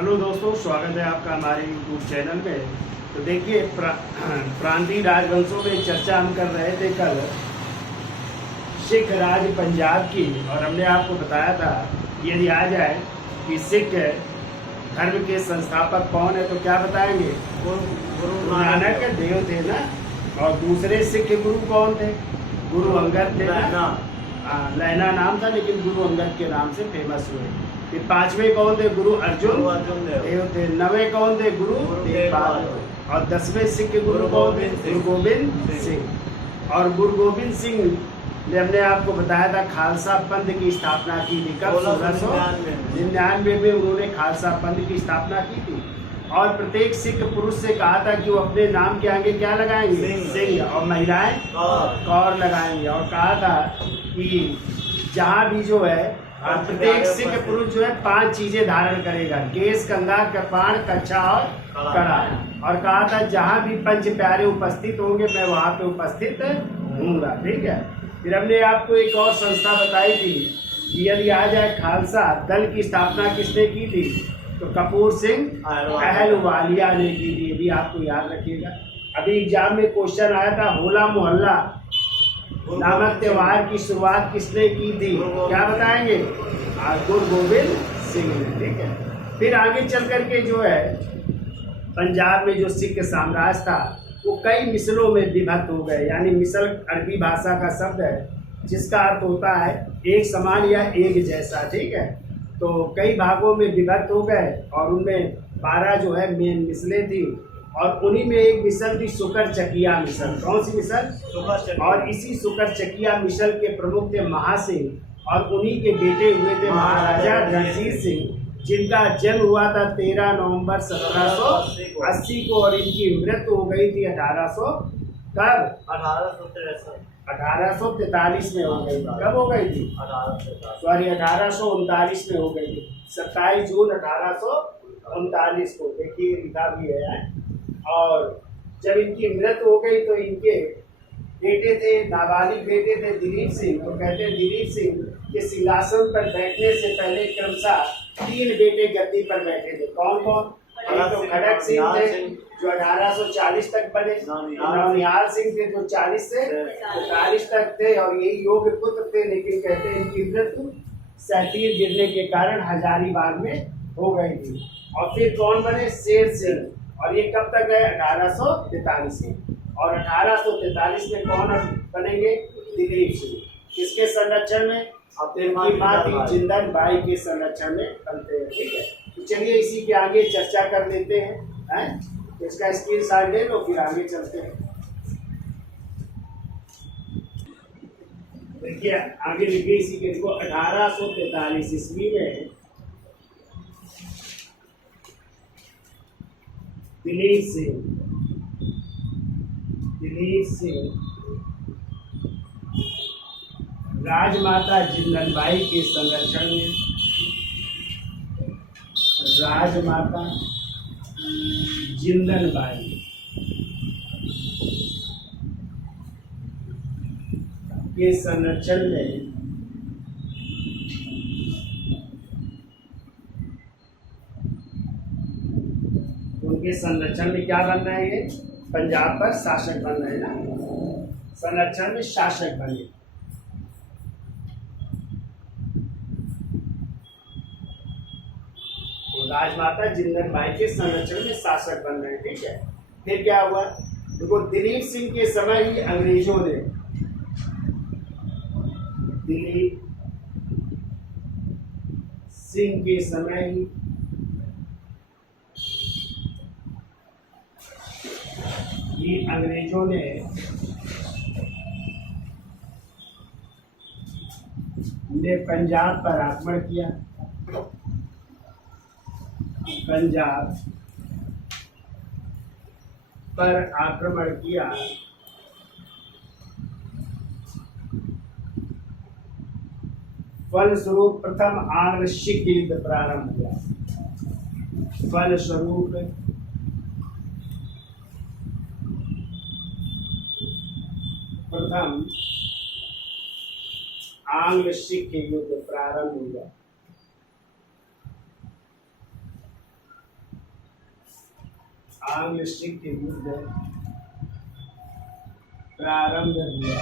Hello दोस्तों, स्वागत है आपका हमारे यूट्यूब चैनल में। तो देखिए, प्रांतीय राजवंशों में चर्चा हम कर रहे थे कल सिख राज पंजाब की, और हमने आपको बताया था यदि आ जाए कि सिख धर्म के संस्थापक कौन है तो क्या बताएंगे? गुरु नानक देव थे ना। और दूसरे सिख गुरु कौन थे? गुरु अंगद थे ना। लैना नाम था, लेकिन गुरु अंगद के नाम से फेमस हुए। फिर पांचवें कौन थे? गुरु अर्जुन देव थे। नवे कौन थे? गुरु तेग बहादुर। और 10वें सिख गुरु कौन थे? गुरु गोविंद सिंह। और गुरु गोविंद सिंह ने हमने आपको बताया था खालसा पंथ की स्थापना की थी। कब? 1699 में उन्होंने खालसा पंथ की स्थापना की थी। और प्रत्येक सिख पुरुष से कहा था कि वो अपने नाम के आगे क्या लगाएंगे? सिंह। और महिलाएं कौर लगाएंगे। और कहा था कि जहाँ भी जो है प्रत्येक सिख पुरुष जो है 5 चीजें धारण करेगा: केस, कंघा, कृपाण, कच्छा और कड़ा। और कहा था जहाँ भी पंच प्यारे उपस्थित होंगे मैं वहाँ पे उपस्थित हूँगा। ठीक है। फिर हमने आपको एक और संस्था बताई थी कि यदि आ जाए खालसा दल की स्थापना किसने की थी? तो कपूर सिंह अहलवालिया ने की थी। भी आपको याद रखिएगा। अभी एग्जाम में क्वेश्चन आया था, होला मोहल्ला नामक त्योहार की शुरुआत किसने की थी? क्या बताएंगे? गुरु गोविंद सिंह ने। ठीक है। फिर आगे चल करके जो है पंजाब में जो सिख साम्राज्य था वो कई मिसलों में विभक्त हो गए। यानी मिसल अरबी भाषा का शब्द है जिसका अर्थ होता है एक समान या एक जैसा। ठीक है। तो कई भागों में विभक्त हो गए और उनमें 12 जो है मेन मिसलें थी। और उन्हीं में एक मिसल थी सुकर चकिया मिसल। कौन सी मिसल? और इसी सुकर चकिया मिसल के प्रमुख थे महासिंह, और उन्हीं के बेटे हुए थे महाराजा रणजीत सिंह, जिनका जन्म हुआ था 13 नवंबर 1780 को, और इनकी मृत्यु हो गई थी 1843 में हो गई। कब हो गई थी? 1839 में हो गई थी। 27 जून 1839 को। देखिए लिखा भी है। और जब इनकी मृत्यु हो गई तो इनके बेटे थे, नाबालिग बेटे थे दिलीप सिंह। तो कहते हैं दिलीप सिंह के सिंहासन पर बैठने से पहले क्रमशः 3 बेटे गद्दी पर बैठे थे। कौन कौन? एक तो खड़क सिंह थे जो 1840 तक बने। नौनिहाल सिंह थे जो 40 से 45 तक थे और यही योग्य पुत्र थे। लेकिन कहते हैं इनकी मृत्यु सैतीर गिरने के कारण हजारीबाग में हो गई थी। और फिर कौन बने? शेर सिंह। और ये कब तक गए? 1843 में। और 1843 में कौन बनेंगे? दिलीप सिंह। किसके संरक्षण में? अपनी माँ थी जिंदन बाई के संरक्षण में बनते हैं। ठीक है। तो चलिए इसी के आगे चर्चा कर लेते हैं। तो इसका स्क्रीनशॉट ले लो, फिर आगे चलते हैं। देखिए आगे लिखिए इसी के। देखो 1843 ईस्वी में दिलीप सिंह राजमाता जिंदनबाई के संरक्षण में, राजमाता जिंदनबाई के संरक्षण में उनके संरक्षण में क्या बन रहे हैं? पंजाब पर शासक बन रहे हैं ना। संरक्षण में शासक बने। राजमाता जिंदनबाई के संरक्षण में शासक बन रहे हैं। ठीक है। फिर क्या हुआ? देखो दिलीप सिंह के समय ही अंग्रेजों ने, दिलीप सिंह के समय ही अंग्रेजों ने पंजाब पर आक्रमण किया। पंजाब पर आक्रमण किया। फलस्वरूप प्रथम आंग्ल सिख युद्ध प्रारंभ हुआ। फलस्वरूप प्रथम आंग्ल सिख युद्ध प्रारंभ हुआ। आंग्ल सिख युद्ध प्रारंभ हुआ।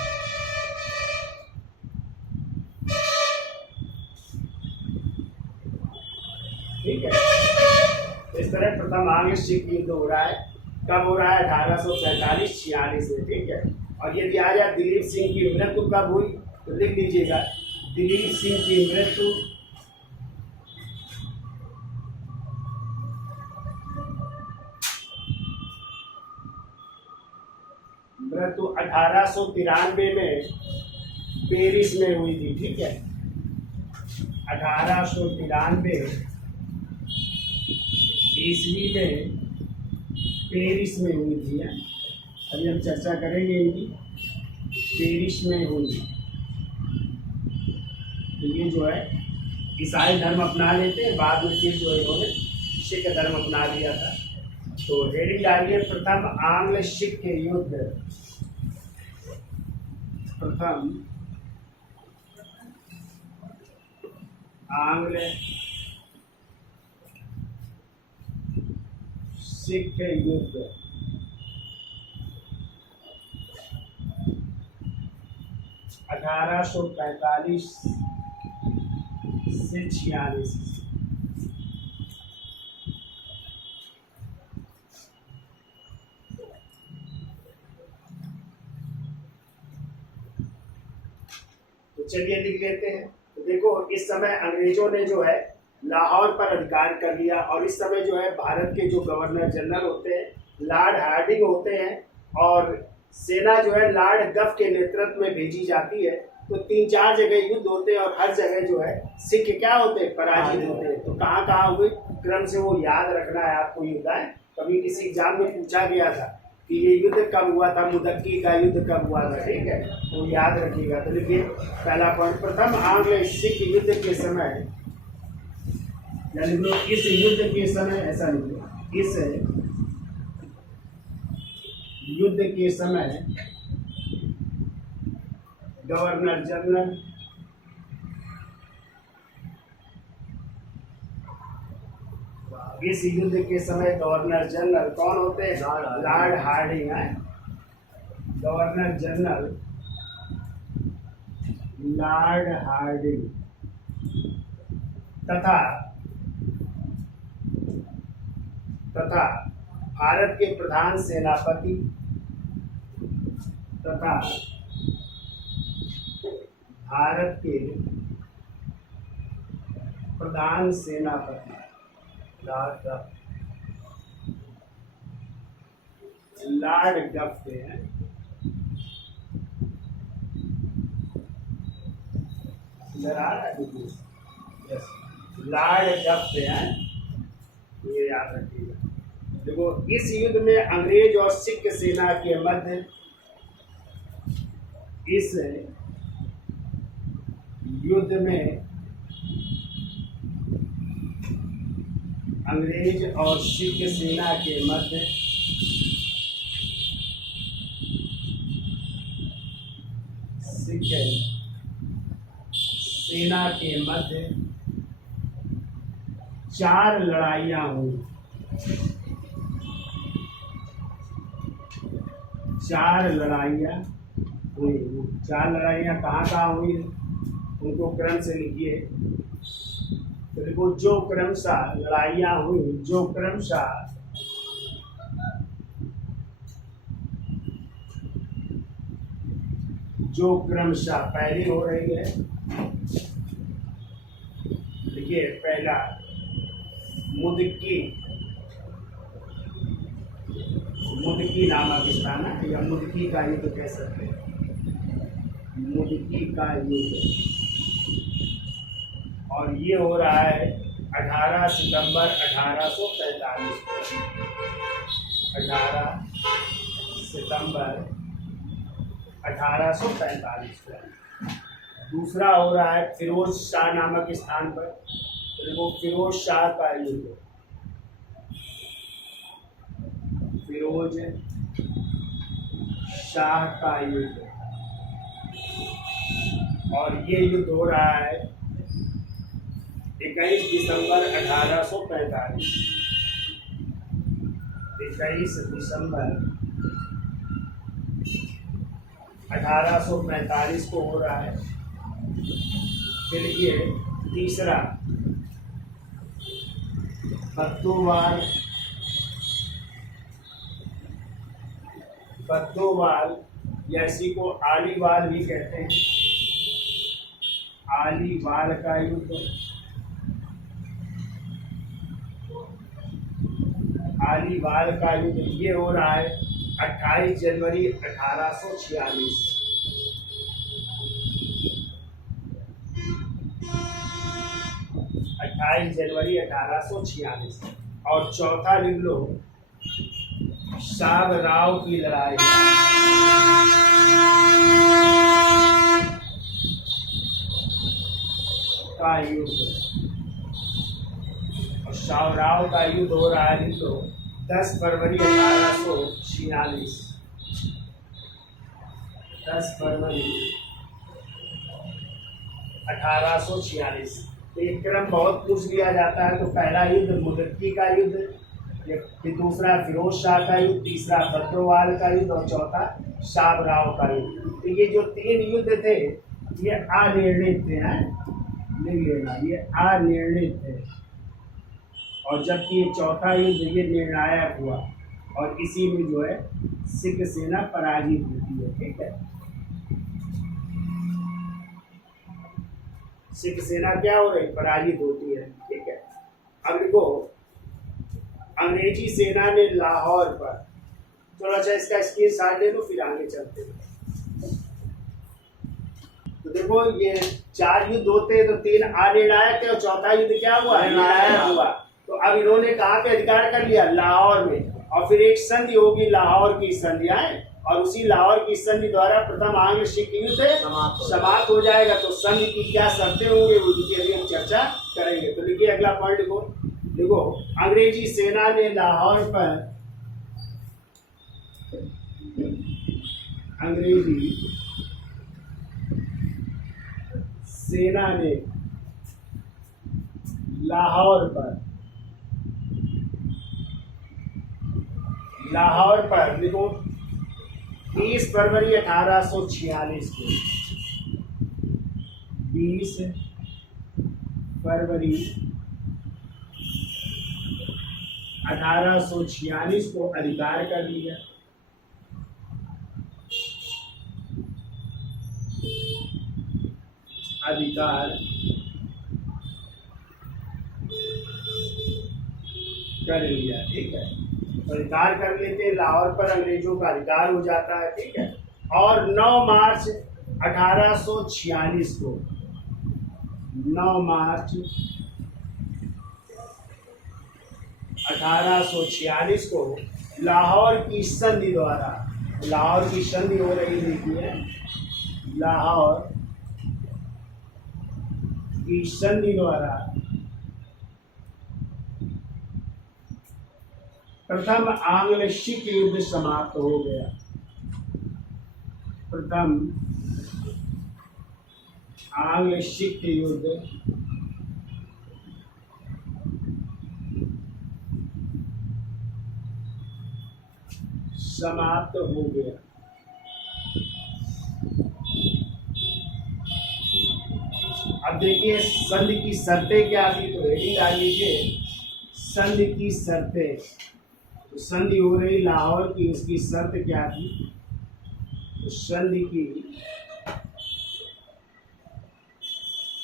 ठीक है, इस तरह प्रथम आंग्ल सिख युद्ध हो रहा है। कब हो रहा है? 1845-46 में। ठीक है, और यदि आ जाए दिलीप सिंह की मृत्यु कब हुई तो लिख लीजिएगा, दिलीप सिंह की मृत्यु 1893 में पेरिस में हुई थी। ठीक है, 1893 ईस्वी में पेरिस में हुई थी। अभी हम चर्चा करेंगे इनकी। पेरिस में हुई तो ये जो है ईसाई धर्म अपना लेते हैं, बाद में फिर जो है इन्होंने सिख धर्म अपना लिया था। तो हेडिंग डालिए, प्रथम आंग्ल सिख युद्ध। प्रथम आंग्ल सिख युद्ध 1845 से 46। तो चलिए लिख लेते हैं। तो देखो, इस समय अंग्रेजों ने जो है लाहौर पर अधिकार कर लिया, और इस समय जो है भारत के जो गवर्नर जनरल होते हैं लॉर्ड हार्डिंग होते हैं, और सेना जो है लॉर्ड गफ के नेतृत्व में भेजी जाती है। तो 3-4 जगह युद्ध होते हैं, और हर जगह जो है सिख क्या होते हैं? पराजित होते हैं। तो कहाँ कहाँ हुए क्रम से वो याद रखना है आपको। युद्ध है, कभी किसी एग्जाम में पूछा गया था कि ये युद्ध कब हुआ था, मुदक्की का युद्ध कब हुआ था। ठीक है, तो याद रखिएगा। तो देखिए, पहला पॉइंट, प्रथम आंग्ल सिख युद्ध के समय, यानी इस युद्ध के समय, ऐसा नहीं, इस युद्ध के समय गवर्नर जनरल इस युद्ध के समय गवर्नर जनरल कौन होते हैं? लॉर्ड हार्डिंग है। गवर्नर जनरल लॉर्ड हार्डिंग तथा भारत के प्रधान सेनापति तथा भारत के प्रधान सेनापति लॉर्ड गफ हैं। लॉर्ड गफ हैं, ये याद रखिएगा। देखो, इस युद्ध में अंग्रेज और सिख सेना के मध्य इस युद्ध में अंग्रेज और सिख सेना के मध्य सिख सेना के मध्य 4 लड़ाइयाँ हुई। 4 लड़ाइयाँ हुई। 4 लड़ाइयाँ कहाँ हुई उनको क्रम से लिखिए। तो देखो, जो क्रमशः लड़ाइयाँ हुई, जो क्रमशः पहली हो रही है। देखिए, पहला मुदकी नामक स्थान है, या मुदकी का युद्ध कह सकते हैं। मुदकी का युद्ध, और ये हो रहा है 18 सितंबर 1845 को। 18 सितंबर 1845 को। दूसरा हो रहा है फिरोज शाह नामक स्थान पर। वो फिरोज शाह का युद्ध, फिरोज शाह का युद्ध, और ये युद्ध हो रहा है 21 दिसंबर 1845। 21 दिसंबर 1845 को हो रहा है। फिर ये तीसरा बद्दोवाल या इसी को आलीवाल भी कहते हैं, आलीवाल का युद्ध, आलीवाल का युद्ध ये हो रहा है 28 जनवरी 1846। जनवरी 1846। और चौथा लिख लो शाबराव की लड़ाई का युद्ध। और शाबराव का युद्ध हो रहा है लिख लो 10 फरवरी 1846। 10 फरवरी 1846। तो एक क्रम बहुत पूछ लिया जाता है। तो पहला युद्ध मुदक्की का युद्ध, फिर दूसरा फिरोज शाह का युद्ध, तीसरा बद्दोवाल का युद्ध और चौथा शाबराव का युद्ध। तो ये जो 3 युद्ध थे ये अनिर्णित थे, लिख लेना, ये अनिर्णित थे। और जबकि ये चौथा युद्ध ये निर्णायक हुआ और इसी में जो है सिख सेना पराजित होती है। ठीक है, सिख सेना क्या हो रही, पराजित होती है। ठीक है, अब देखो अंग्रेजी सेना ने लाहौर पर, थोड़ा सा इसका स्क्रीनशॉट ले लो फिर आगे चलते हैं। तो देखो ये 4 युद्ध होते हैं, तो 3 अनिर्णायक है और चौथा युद्ध क्या हुआ, निर्णायक हुआ। तो अब इन्होंने कहाँ पे अधिकार कर लिया, लाहौर में। और फिर एक संधि होगी, लाहौर की संधि आए, और उसी लाहौर की संधि द्वारा प्रथम आंग्ल सिख युद्ध समाप्त हो जाएगा। तो संधि की क्या शर्तें होंगी उनकी अभी हम चर्चा करेंगे। तो लिखिए अगला पॉइंट को, देखो अंग्रेजी सेना ने लाहौर पर, अंग्रेजी सेना ने लाहौर पर देखो 20 फरवरी 1846 को, 20 फरवरी 1846 को अधिकार कर लिया। अधिकार कर लिया। ठीक है, अधिकार कर लेते हैं, लाहौर पर अंग्रेजों का अधिकार हो जाता है। ठीक है, और 9 मार्च 1846 को, 9 मार्च 1846 को लाहौर की संधि द्वारा, लाहौर की संधि हो रही देखिए, लाहौर की संधि द्वारा प्रथम आंग्ल सिख युद्ध समाप्त हो गया। प्रथम आंग्ल सिख युद्ध समाप्त हो गया। अब देखिए संधि की शर्तें क्या थी, तो हेडिंग डाल लीजिए संधि की शर्तें। तो संधि हो रही लाहौर की, उसकी शर्त क्या थी, तो संधि की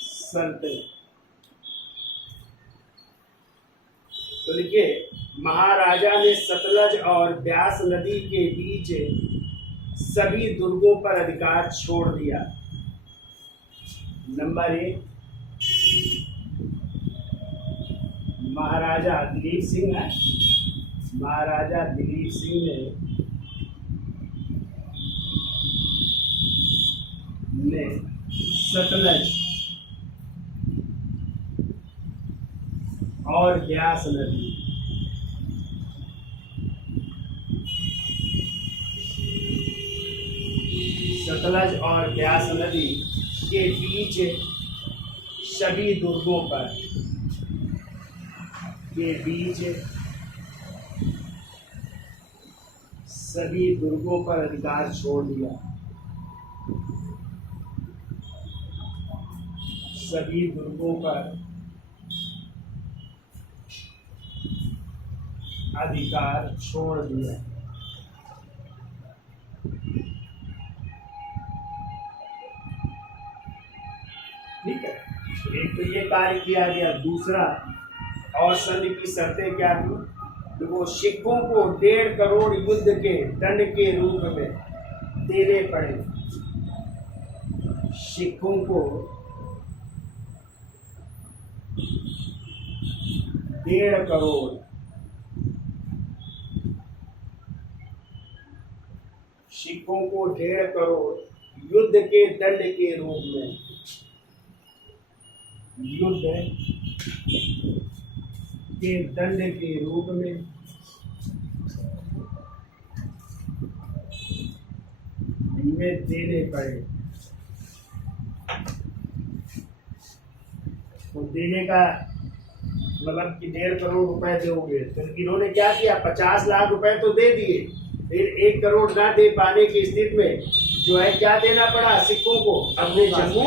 शर्तें, तो लिखिए महाराजा ने सतलज और ब्यास नदी के बीच सभी दुर्गों पर अधिकार छोड़ दिया। नंबर 1, महाराजा दिलीप सिंह है, महाराजा दिलीप सिंह ने सतलज और ब्यास नदी सतलज और ब्यास नदी के बीच सभी दुर्गों पर, के बीच सभी दुर्गों पर अधिकार छोड़ दिया। सभी दुर्गों पर अधिकार छोड़ दिया। ठीक है, एक तो ये कार्य किया गया। दूसरा, और संधि की शर्तें क्या थी? देखो, सिखों को 1.5 करोड़ युद्ध के दंड के रूप में देने पड़े। सिखों को 1.5 करोड़, सिखों को 1.5 करोड़ युद्ध के दंड के रूप में, युद्ध के दंड के रूप में इन्हें देने पड़े। तो देने का मतलब कि 1.5 करोड़ रुपए दोगे। तो इन्होंने क्या किया, 50 लाख रुपए तो दे दिए, फिर 1 करोड़ ना दे पाने की स्थिति में जो है क्या देना पड़ा सिखों को, अपने जम्मू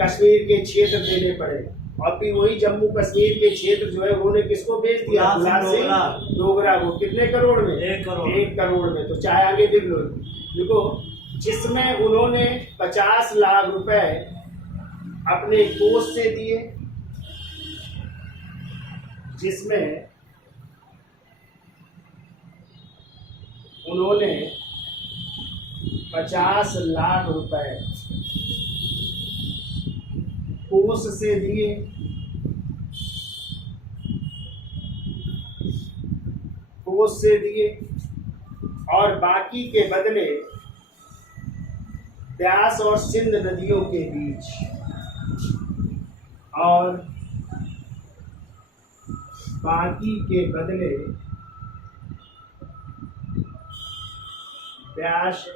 कश्मीर के क्षेत्र देने पड़े। और फिर वही जम्मू कश्मीर के क्षेत्र जो है उन्होंने किसको बेच दिया, गुलाब सिंह डोगरा को। कितने करोड़ में? 1 करोड़। 1 करोड़ में। तो चाहे आगे देख लो, देखो, जिसमें उन्होंने 50 लाख रुपए अपने कोष से दिए, जिसमें उन्होंने 50 लाख रुपए कोष से दिए, कोष से दिए, और बाकी के बदले ब्यास और सिंध नदियों के बीच, और बाकी के बदले ब्यास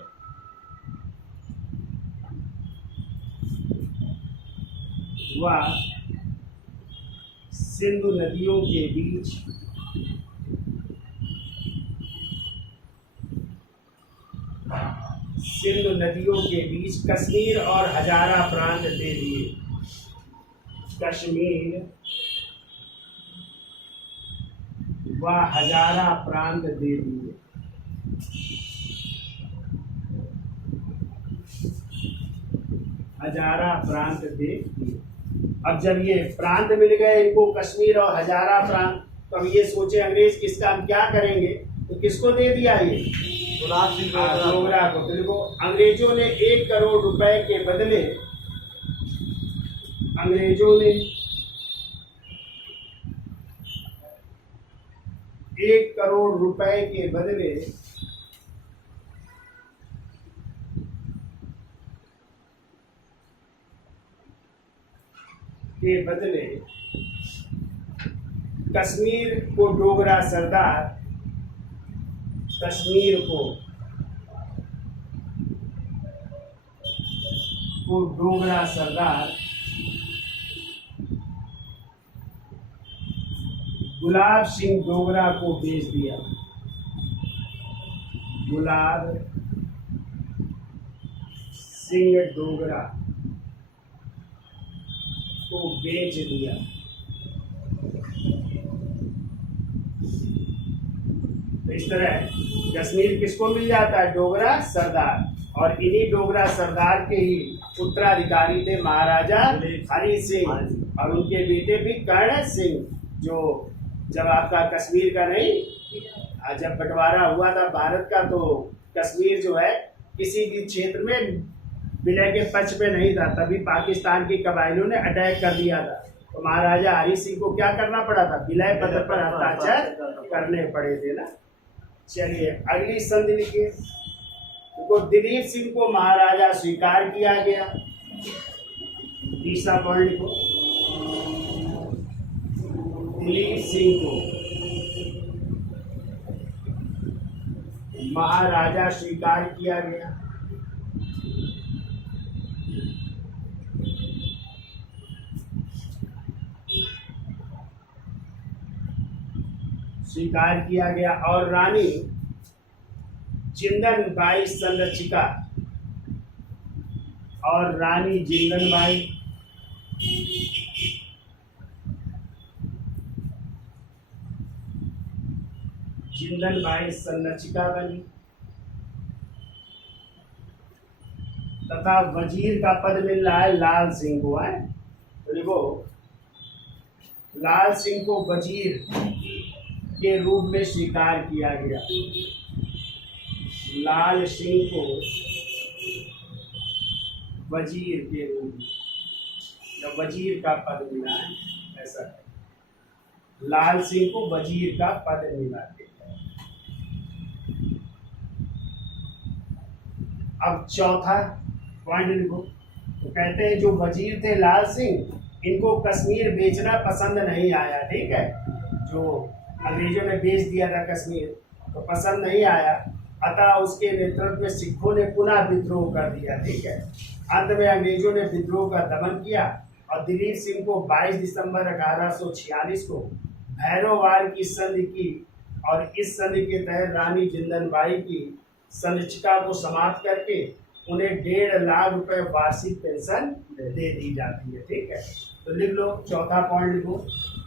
व सिंधु नदियों के बीच कश्मीर और हजारा प्रांत दे दिए। कश्मीर व हजारा प्रांत दे दिए। हजारा प्रांत दे दिए। अब जब ये प्रांत मिल गए इनको, कश्मीर और हजारा प्रांत, तो अब ये सोचे अंग्रेज किसका हम क्या करेंगे, तो किसको दे दिया ये, गुलाब सिंह डोगरा को। तो देखो, अंग्रेजों ने 1 करोड़ रुपए के बदले, अंग्रेजों ने 1 करोड़ रुपए के बदले कश्मीर को डोगरा सरदार, कश्मीर को डोगरा सरदार गुलाब सिंह डोगरा को बेच दिया। गुलाब सिंह डोगरा को बेच दिया। तो इस तरह कश्मीर किसको मिल जाता है, डोगरा सरदार। और इन्हीं डोगरा सरदार के ही उत्तराधिकारी थे महाराजा हरि सिंह, और उनके बेटे भी कर्ण सिंह, जो जब आपका कश्मीर का नहीं, जब बंटवारा हुआ था भारत का, तो कश्मीर जो है किसी भी क्षेत्र में विलय के पक्ष में नहीं था। तभी पाकिस्तान की कबायलों ने अटैक कर दिया था, तो महाराजा हरि सिंह को क्या करना पड़ा था, विलय पत्र पर हस्ताक्षर करने पड़े थे ना। चलिए अगली संधि लिखिए। तो दिलीप सिंह को महाराजा स्वीकार किया गया। तीसरा पॉइंट लिखो, दिलीप सिंह को महाराजा स्वीकार किया गया। स्वीकार किया गया, और रानी जिंदन बाई संरक्षिका और रानी जिंदन बाई संरक्षिका बनी तथा वजीर का पद मिल रहा है लाल सिंह को। है तो देखो, लाल सिंह को वजीर के रूप में स्वीकार किया गया। लाल सिंह को वजीर के रूप में, या वजीर का पद मिला है, ऐसा है। लाल सिंह को वजीर का पद मिला है। अब चौथा पॉइंट लिखो। तो कहते हैं जो वजीर थे लाल सिंह, इनको कश्मीर बेचना पसंद नहीं आया। ठीक है, जो अंग्रेजों ने बेच दिया था कश्मीर, तो पसंद नहीं आया, अतः उसके नेतृत्व में सिखों ने पुनः विद्रोह कर दिया। ठीक है, अंत में अंग्रेजों ने विद्रोह का दमन किया और दिलीप सिंह को 22 दिसंबर 1846 को भैरोवाल की संधि की और इस संधि के तहत रानी जिंदन बाई की संरक्षिका को समाप्त करके उन्हें 1.5 लाख रुपए वार्षिक पेंशन दे दी जाती है। ठीक है, तो लिख लो, चौथा पॉइंट लिखो।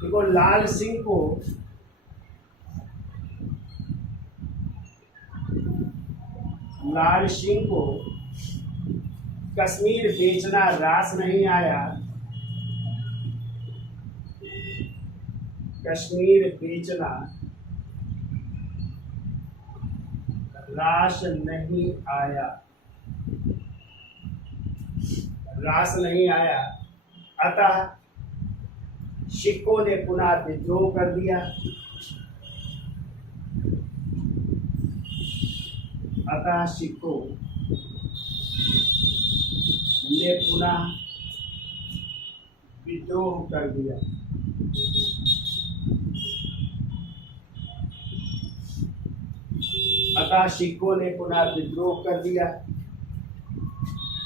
देखो, लाल सिंह को कश्मीर बेचना रास नहीं आया। कश्मीर बेचना रास नहीं आया, अतः सिखों ने पुनः विद्रोह कर दिया।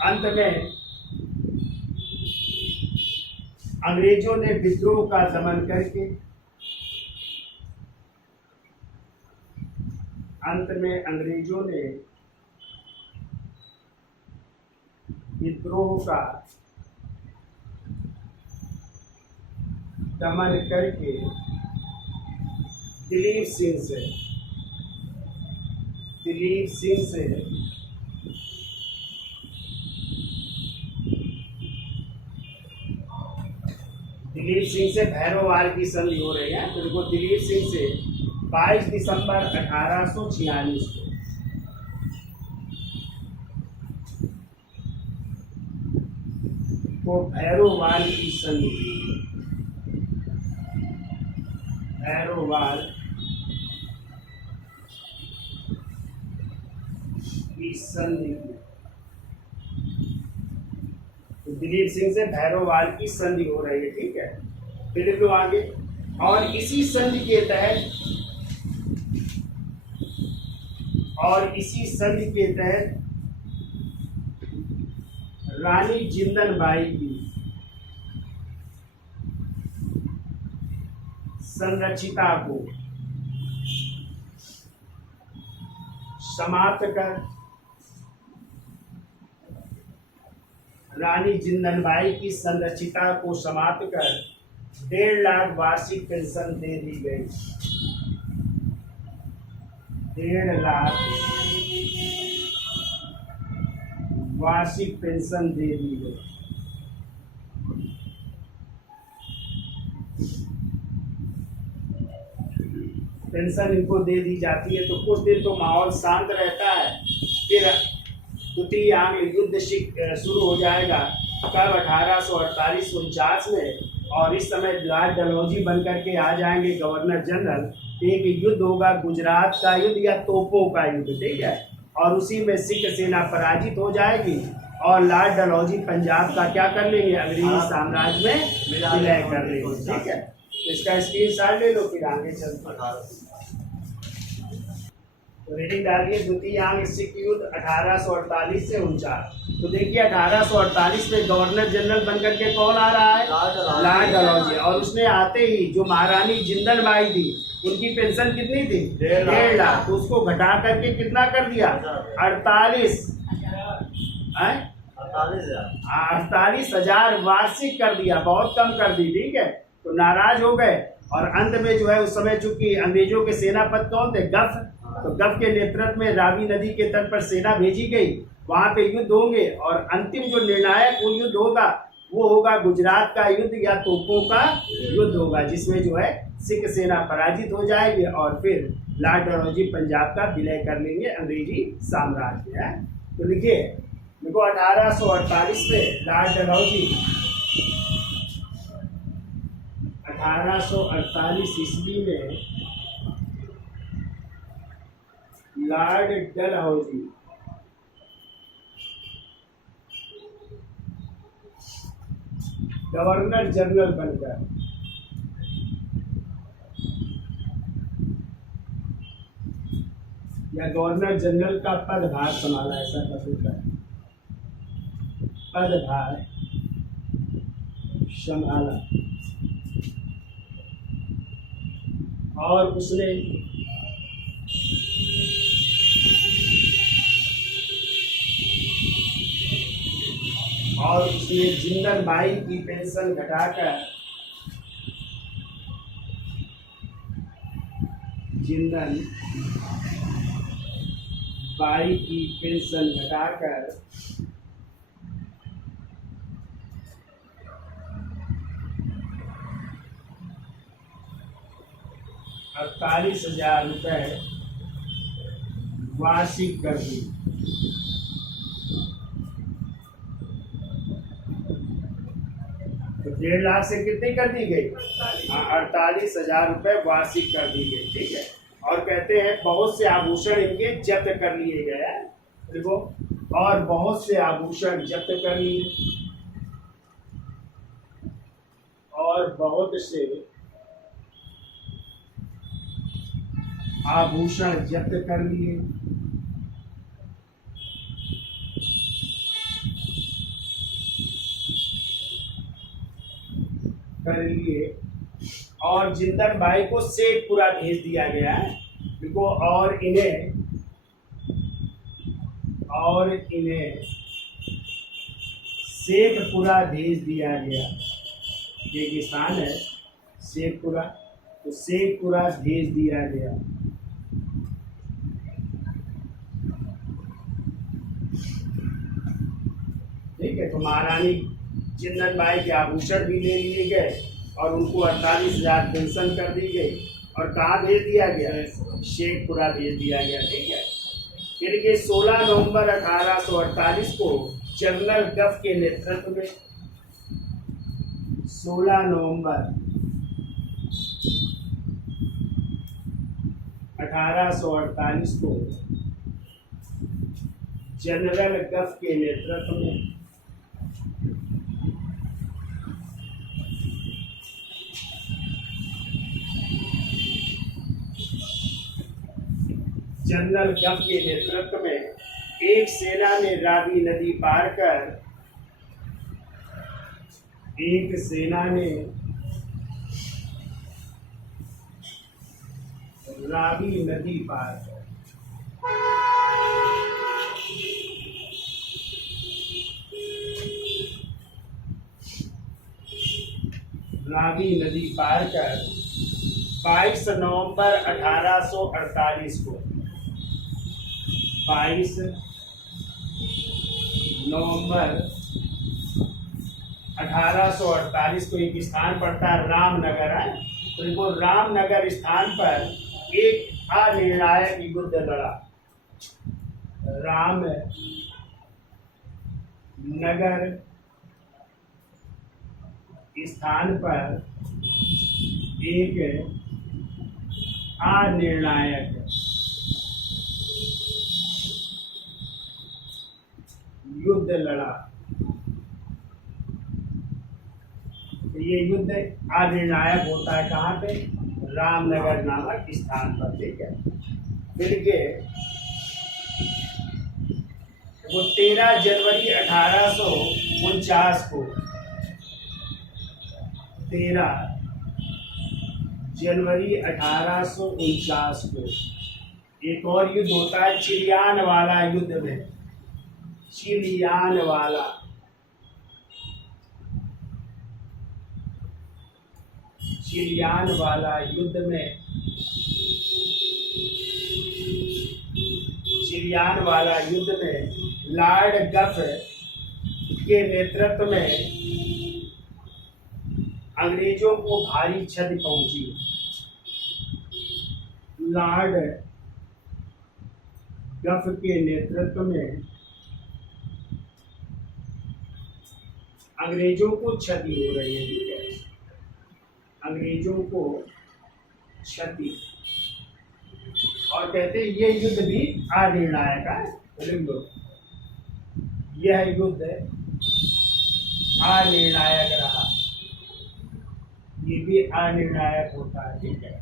अंत में अंग्रेजों ने विद्रोह का दमन करके दिलीप सिंह से भैरोवाल की संधि हो रही है। तो देखो, दिलीप सिंह से 22 दिसंबर 1846 को भैरोवाल की संधि तो दिलीप सिंह से भैरोवाल की संधि हो रही है। ठीक है, फिर लिख लो आगे। और इसी संधि के तहत रानी जिंदन बाई की संरक्षिता को समाप्त कर रानी जिंदनबाई की संरक्षिता को समाप्त कर 1.5 लाख वार्षिक पेंशन दे दी गई। 1.5 लाख वार्षिक पेंशन दे दी गई। पेंशन इनको दे दी जाती है। तो कुछ दिन तो माहौल शांत रहता है, फिर द्वितीय आंग्ल युद्ध शुरू हो जाएगा कब 1848-49 में, और इस समय लॉर्ड डलहौजी बनकर के आ जाएंगे गवर्नर जनरल। एक युद्ध होगा गुजरात का युद्ध या तोपों का युद्ध, ठीक है, और उसी में सिख सेना पराजित हो जाएगी और लॉर्ड डलहौजी पंजाब का क्या कर लेंगे, अंग्रेजी साम्राज्य में विलय कर लेंगे। ठीक है, तो इसका स्क्रीनशॉट ले लो, फिर आगे चलते। तो रीडिंग डालिए, द्वितीय आंग्ल सिख युद्ध 1848 से 49। तो देखिए 1848 में गवर्नर जनरल बनकर के कौन आ रहा है, लॉर्ड डलहौजी, और उसने आते ही जो महारानी जिंदन बाई थी इनकी पेंशन कितनी थी? 1.5 लाख। तो उसको घटा करके कितना कर दिया? 48 48,000 वार्षिक कर दिया, बहुत कम कर दी। ठीक है, तो नाराज हो गए और अंत में जो है उस समय चूंकि अंग्रेजों के सेनापति कौन थे? गफ। तो गफ के नेतृत्व में रावी नदी के तट पर सेना भेजी गई, वहां पे युद्ध होंगे और अंतिम जो निर्णायक वो युद्ध होगा वो होगा गुजरात का युद्ध या तोपों का युद्ध होगा, जिसमें जो है सिख सेना पराजित हो जाएगी और फिर लॉर्ड डलहौजी पंजाब का विलय कर लेंगे अंग्रेजी साम्राज्य है। तो लिखिए, देखो 1848 में लॉर्ड डलहौजी 1848 ईस्वी में लॉर्ड डलहौजी गवर्नर जनरल बनकर या गवर्नर जनरल का पदभार संभाला, ऐसा प्रस्तुत है, पदभार संभाला और उसने जिंदल बाई की पेंशन घटाकर जिंदल बाई की पेंशन घटाकर 48,000 रुपये वार्षिक कर दी। तो 1.5 लाख से कितनी कर दी गई? 48,000 रुपये वार्षिक कर दी गई। ठीक है, और कहते हैं बहुत से आभूषण इनके जब्त कर लिए गए हैं। देखो, और बहुत से आभूषण जब्त कर लिए, और बहुत से आभूषण जब्त कर लिए। और जिंदल भाई को शेखपुरा भेज दिया गया है। देखो, और इन्हें शेखपुरा भेज दिया गया। एक स्थान है शेखपुरा, तो शेखपुरा भेज दिया गया। ठीक है, तो महारानी जिंदल बाई के आभूषण भी ले लिए गए और उनको 48,000 पेंशन कर दी गई। और कहाँ भेज दिया गया? शेखपुरा भेज दिया गया। ठीक है, फिर ये 16 नवंबर 1848 को जनरल गफ के नेतृत्व में 16 नवंबर 1848 को जनरल गफ के नेतृत्व में जनरल गफ के नेतृत्व में एक सेना ने रावी नदी पार कर रावी नदी पार कर रावी नदी पार कर 22 नवंबर 1848 को 22 नवंबर 1848 को एक स्थान पड़ता है रामनगर है। तो देखो, रामनगर स्थान पर एक अनिर्णायक युद्ध लड़ा। रामनगर स्थान पर एक अनिर्णायक युद्ध लड़ा। ये युद्ध अनिर्णायक होता है कहाँ पे? रामनगर नामक स्थान पर। ठीक है, फिर के वो 13 जनवरी 1849 को 13 जनवरी 1849 को एक और युद्ध होता है चिलियान वाला युद्ध में। चिलियान वाला युद्ध में, चिलियान वाला युद्ध में लॉर्ड गफ के नेतृत्व में अंग्रेजों को भारी क्षति पहुंची। लॉर्ड गफ के नेतृत्व में अंग्रेजों को क्षति हो रही है। ठीक है, अंग्रेजों को क्षति, और कहते हैं ये युद्ध भी अनिर्णायक है। यह युद्ध अनिर्णायक रहा, ये भी अनिर्णायक होता है। ठीक है,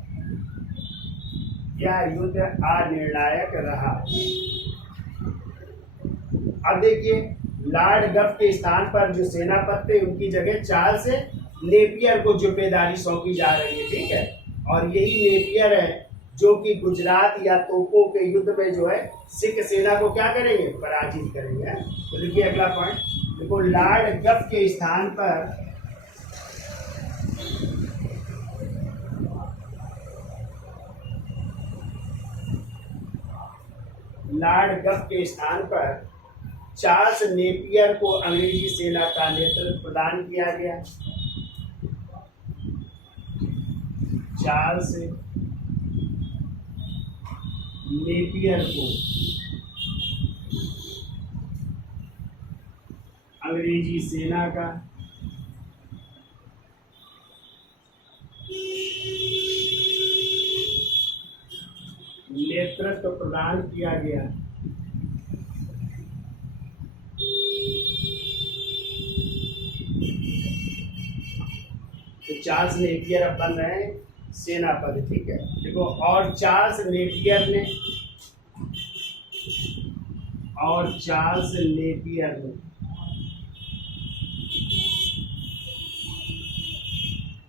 यह युद्ध अनिर्णायक रहा। अब देखिए, लॉर्ड गफ के स्थान पर जो सेनापति थे उनकी जगह चार्ल्स नेपियर को जिम्मेदारी सौंपी जा रही है। ठीक है, और यही नेपियर है जो कि गुजरात या तोपों के युद्ध में जो है सिख सेना को क्या करेंगे, पराजित करेंगे। तो देखिए अगला पॉइंट, देखो लॉर्ड गफ के स्थान पर चार्ल्स नेपियर को अंग्रेजी सेना का नेतृत्व प्रदान किया गया। चार्ल्स नेपियर को अंग्रेजी सेना का नेतृत्व प्रदान किया गया। तो चार्ल्स नेपियर अब बन रहे हैं सेनापति। ठीक है, देखो, और चार्ल्स नेपियर ने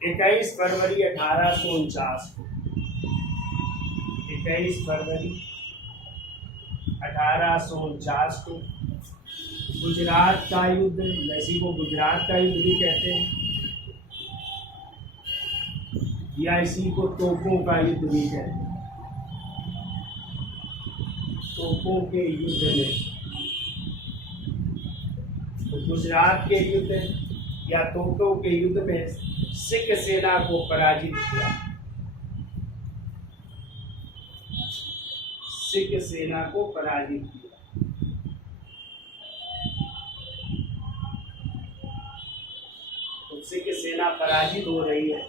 21 फरवरी 1849 को 21 फरवरी 1849 को गुजरात का युद्ध, वैसे को गुजरात का युद्ध भी कहते हैं, या इसी को तोपों का युद्ध भी कहते हैं। तोपों के युद्ध में, तो गुजरात के युद्ध या तोपों के युद्ध में सिख सेना को पराजित किया। सिख सेना को पराजित किया। तो सिख सेना पराजित हो रही है,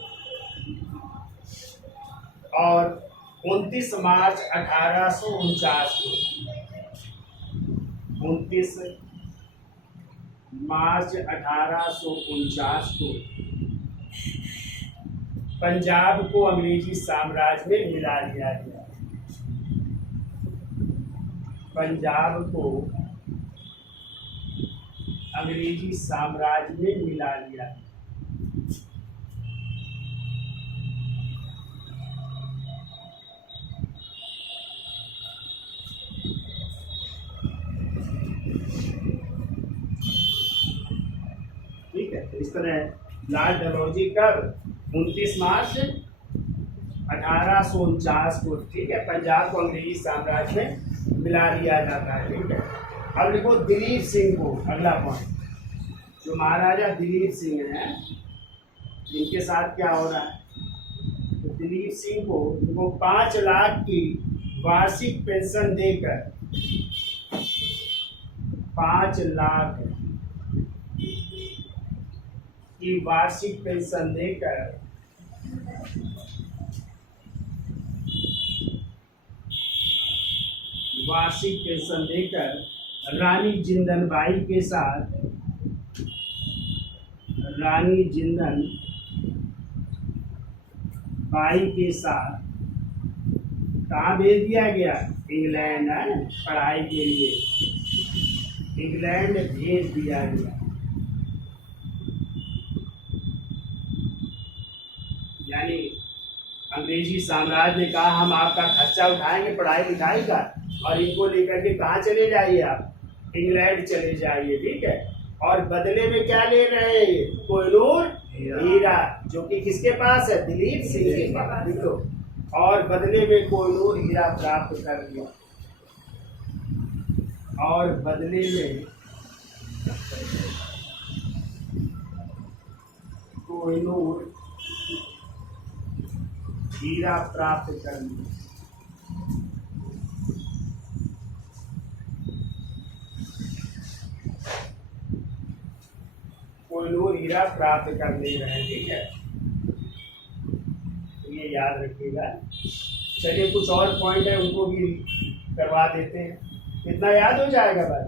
और 29 मार्च 1849 को 29 मार्च 1849 को पंजाब को अंग्रेजी साम्राज्य में मिला लिया गया। पंजाब को अंग्रेजी साम्राज्य में मिला लिया गया। इस तरह लॉर्ड डलहौजी कब 29 मार्च 1849 को, ठीक है, पंजाब को अंग्रेजी साम्राज्य में मिला लिया जाता है। ठीक है, अब देखो दिलीप सिंह को, अगला पॉइंट, जो महाराजा दिलीप सिंह हैं इनके साथ क्या हो रहा है। तो दिलीप सिंह को वो 5 लाख की वार्षिक पेंशन देकर 5 लाख की वार्षिक पेंशन देकर रानी जिंदन बाई के साथ कहाँ भेज दिया गया, इंग्लैंड, पढ़ाई के लिए इंग्लैंड भेज दिया गया। यानी अंग्रेजी साम्राज्य ने कहा हम आपका खर्चा उठाएंगे पढ़ाई लिखाई का, और इनको लेकर के कहाँ चले जाइए आप, इंग्लैंड चले जाइए, ठीक है। और बदले में क्या ले रहे हैं, कोहिनूर हीरा, जो कि किसके पास है, दिलीप सिंह के पास, देखो। और बदले में कोहिनूर हीरा प्राप्त कर लिया, और बदले में कोहिनूर हीरा प्राप्त कर लिया। कोहिनूर हीरा प्राप्त कर ले रहे हैं, ठीक है, तो ये याद रखिएगा। चलिए कुछ और पॉइंट है उनको भी करवा देते हैं, कितना याद हो जाएगा भाई।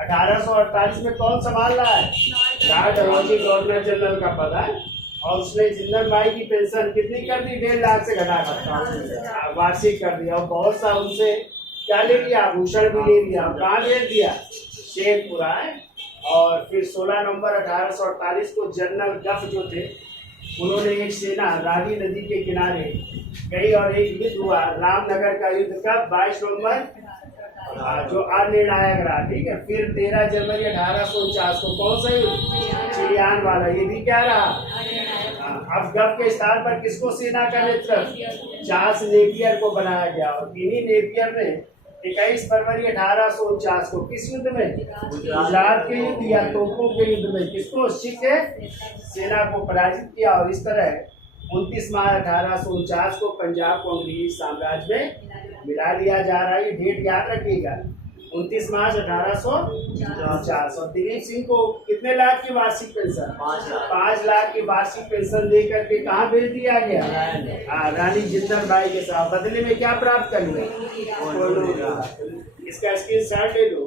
1848 में कौन संभाल रहा है, लॉर्ड डलहौजी गवर्नर जनरल का पद है, और उसने जिंदल बाई की पेंशन कितनी कर दी, 1.5 लाख से घटा कर वार्षिक कर दिया, और बहुत सा उनसे क्या ले लिया, आभूषण भी ले लिया, कहाँ भेज दिया, शेखपुरा है। और फिर 16 नवंबर 1848 को जनरल गफ जो थे उन्होंने एक सेना रावी नदी के किनारे गई, और एक युद्ध हुआ रामनगर का युद्ध, कब, 22 नवंबर, जो अनिर्णायक रहा, ठीक है। फिर 13 जनवरी 1849 को कौन सा युद्ध, चिलियान वाला, ये भी क्या रहा। अब गफ के स्थान पर किसको सेना का नेतृत्व, चार्ल्स नेपियर को बनाया गया, और इन्हीं नेपियर ने 21 फरवरी 1849 को किस युद्ध में, गुजरात के युद्ध या तोपों के युद्ध में किसको, सिख सेना को पराजित किया। और इस तरह 29 मार्च 1849 को पंजाब को अंग्रेजी साम्राज्य में मिला लिया जा रहा है। ये डेट याद रखिएगा, 29 मार्च 1849। और दिलीप सिंह को कितने लाख की वार्षिक पेंशन, 5 लाख की वार्षिक पेंशन दे करके कहाँ भेज दिया गया, रानी जिंदल बाई के साथ। बदले में क्या प्राप्त कर लिया, इसका स्क्रीनशॉट ले लो।